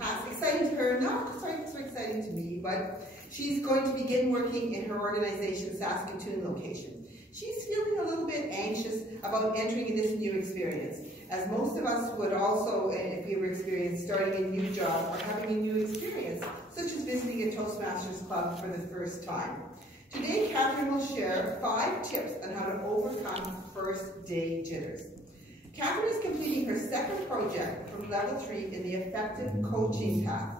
exciting to her, not so exciting to me, but she's going to begin working in her organization's Saskatoon location. She's feeling a little bit anxious about entering in this new experience, as most of us would also, if we were experienced starting a new job or having a new experience, such as visiting a Toastmasters club for the first time. Today, Catherine will share 5 tips on how to overcome first day jitters. Catherine is completing her second project from level 3 in the effective coaching path.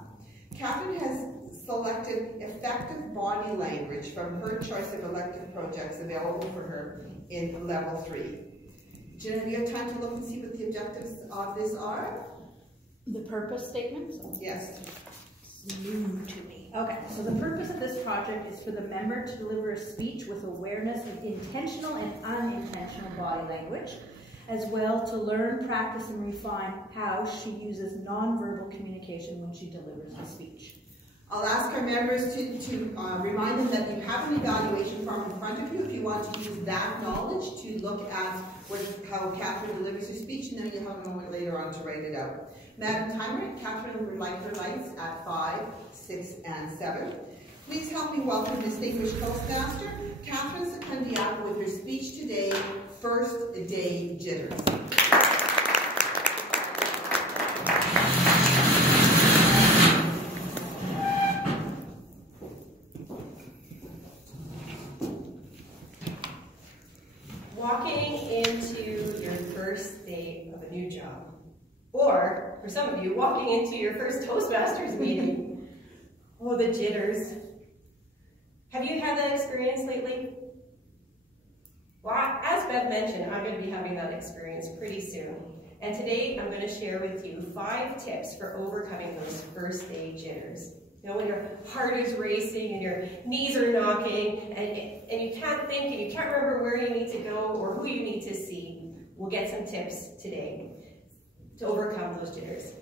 Catherine has selected effective body language from her choice of elective projects available for her in level 3. Jenna, do you have time to look and see what the objectives of this are? The purpose statement? Yes. New to me. Okay, so the purpose of this project is for the member to deliver a speech with awareness of intentional and unintentional body language, as well to learn, practice, and refine how she uses nonverbal communication when she delivers the speech. I'll ask our members to remind them that you have an evaluation form in front of you if you want to use that knowledge to look at how Catherine delivers her speech, and then you'll have a moment later on to write it out. Madam Timer, Catherine would like her lights at 5, 6, and 7. Please help me welcome distinguished Toastmaster, Catherine Secundiaco, with her speech today, First Day Jitters. Walking into your first day of a new job, or for some of you, walking into your first Toastmasters meeting. Oh, the jitters. Have you had that experience lately? Well, as Bev mentioned, I'm going to be having that experience pretty soon. And today I'm going to share with you 5 tips for overcoming those first day jitters. You know, when your heart is racing and your knees are knocking and you can't think and you can't remember where you need to go or who you need to see. We'll get some tips today to overcome those jitters.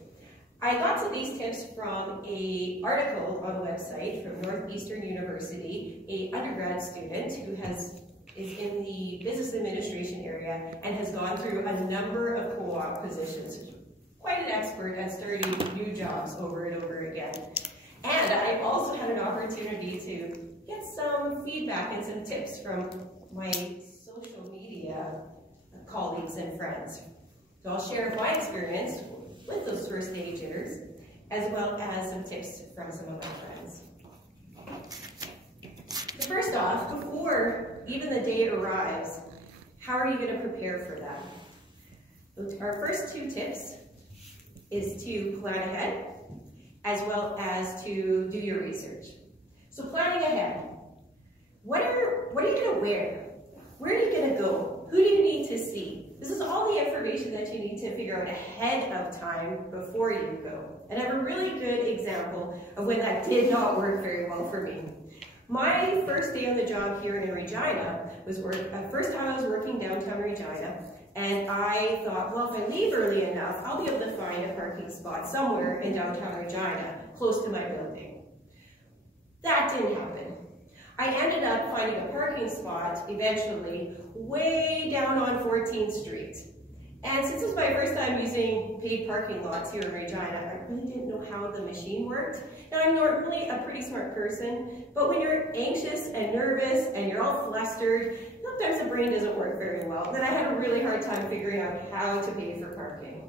I got to these tips from an article on the website from Northeastern University, an undergrad student who is in the business administration area and has gone through a number of co-op positions. Quite an expert at starting new jobs over and over again. And I also had an opportunity to get some feedback and some tips from my social media colleagues and friends. So I'll share my experience with those first day jitters, as well as some tips from some of my friends. So first off, before even the day arrives, how are you going to prepare for that? Our first 2 tips is to plan ahead, as well as to do your research. So planning ahead. What are you going to wear? Where are you going to go? Who do you need to see? This is all the information that you need to figure out ahead of time before you go. And I have a really good example of when that did not work very well for me. My first day on the job here in Regina was first time I was working downtown Regina, and I thought, well, if I leave early enough, I'll be able to find a parking spot somewhere in downtown Regina, close to my building. That didn't happen. I ended up finding a parking spot, eventually, way down on 14th Street. And since it was my first time using paid parking lots here in Regina, I really didn't know how the machine worked. Now, I'm normally a pretty smart person, but when you're anxious and nervous and you're all flustered, sometimes the brain doesn't work very well. Then I had a really hard time figuring out how to pay for parking.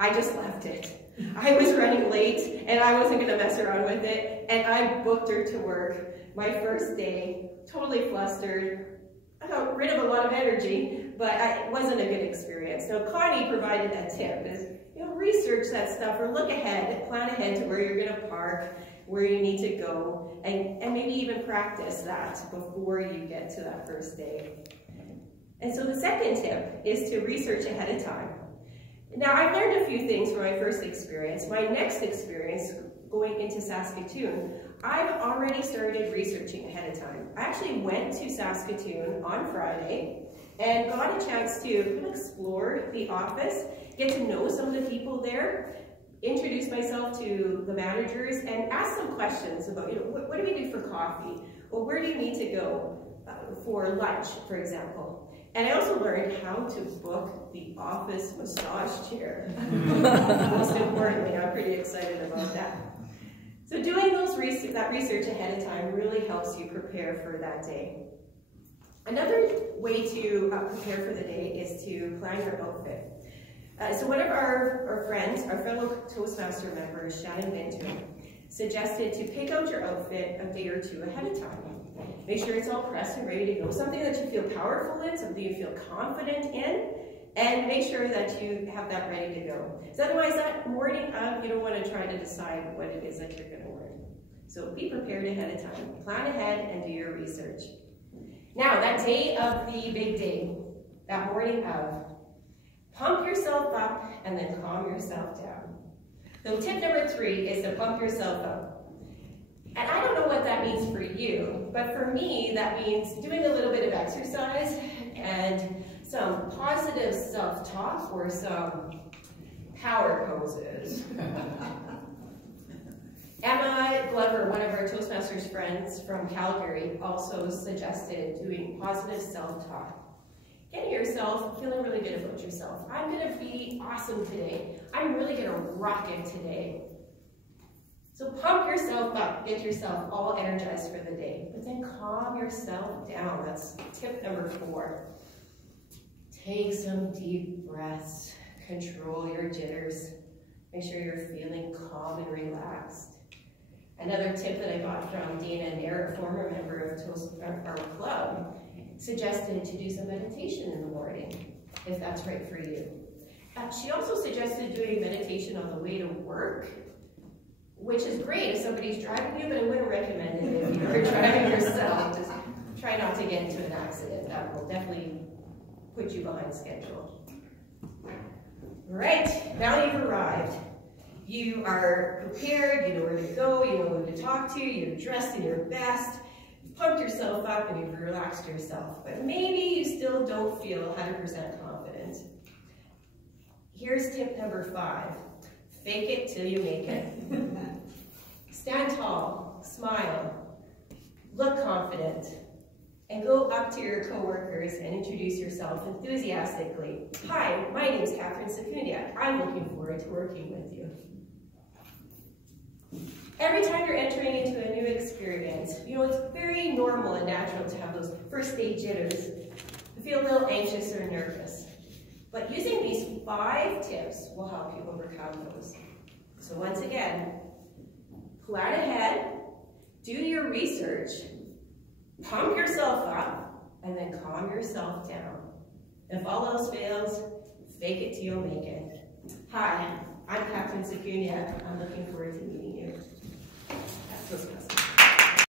I just left it. I was running late, and I wasn't going to mess around with it, and I booked her to work. My first day, totally flustered. I got rid of a lot of energy, but it wasn't a good experience. Now, Connie provided that tip, is, research that stuff, or look ahead, plan ahead to where you're going to park, where you need to go, and maybe even practice that before you get to that first day. And so the second tip is to research ahead of time. Now, I've learned a few things from my first experience. My next experience, going into Saskatoon, I've already started researching ahead of time. I actually went to Saskatoon on Friday and got a chance to explore the office, get to know some of the people there, introduce myself to the managers, and ask some questions about, what do we do for coffee? Or where do you need to go for lunch, for example? And I also learned how to book the office massage chair. Most importantly, I'm pretty excited about that. Yeah. So doing that research ahead of time really helps you prepare for that day. Another way to prepare for the day is to plan your outfit. So one of our friends, our fellow Toastmaster members, Shannon Benton, suggested to pick out your outfit a day or two ahead of time. Make sure it's all pressed and ready to go. Something that you feel powerful in, something you feel confident in, and make sure that you have that ready to go. So otherwise, that morning of, you don't want to try to decide what it is that you're going to wear. So be prepared ahead of time. Plan ahead and do your research. Now, that day of the big day, that morning of, pump yourself up and then calm yourself down. So tip number 3 is to pump yourself up. And I don't know what that means for you, but for me, that means doing a little bit of exercise and some positive self-talk or some power poses. Emma Glover, one of our Toastmasters friends from Calgary, also suggested doing positive self-talk. Getting yourself feeling really good about yourself. I'm going to be awesome today. I'm really going to rock it today. So pump yourself up, get yourself all energized for the day, but then calm yourself down. That's tip number 4. Take some deep breaths, control your jitters, make sure you're feeling calm and relaxed. Another tip that I got from Dana and Eric, former member of our club, suggested to do some meditation in the morning, if that's right for you. She also suggested doing meditation on the way to work, which is great if somebody's driving you, but I wouldn't recommend it if you're driving yourself. Just try not to get into an accident. That will definitely put you behind schedule. Right, now you've arrived. You are prepared, you know where to go, you know who to talk to, you're dressed in your best, you've pumped yourself up and you've relaxed yourself, but maybe you still don't feel 100% confident. Here's tip number 5. Fake it till you make it. Stand tall, smile, look confident, and go up to your coworkers and introduce yourself enthusiastically. Hi, my name is Catherine Secundia. I'm looking forward to working with you. Every time you're entering into a new experience, you know, it's very normal and natural to have those first day jitters, to feel a little anxious or nervous. But using these 5 tips will help you overcome those. So once again, plan ahead, do your research, pump yourself up, and then calm yourself down. If all else fails, fake it till you make it. Hi, I'm Catherine Secundia. I'm looking forward to meeting you.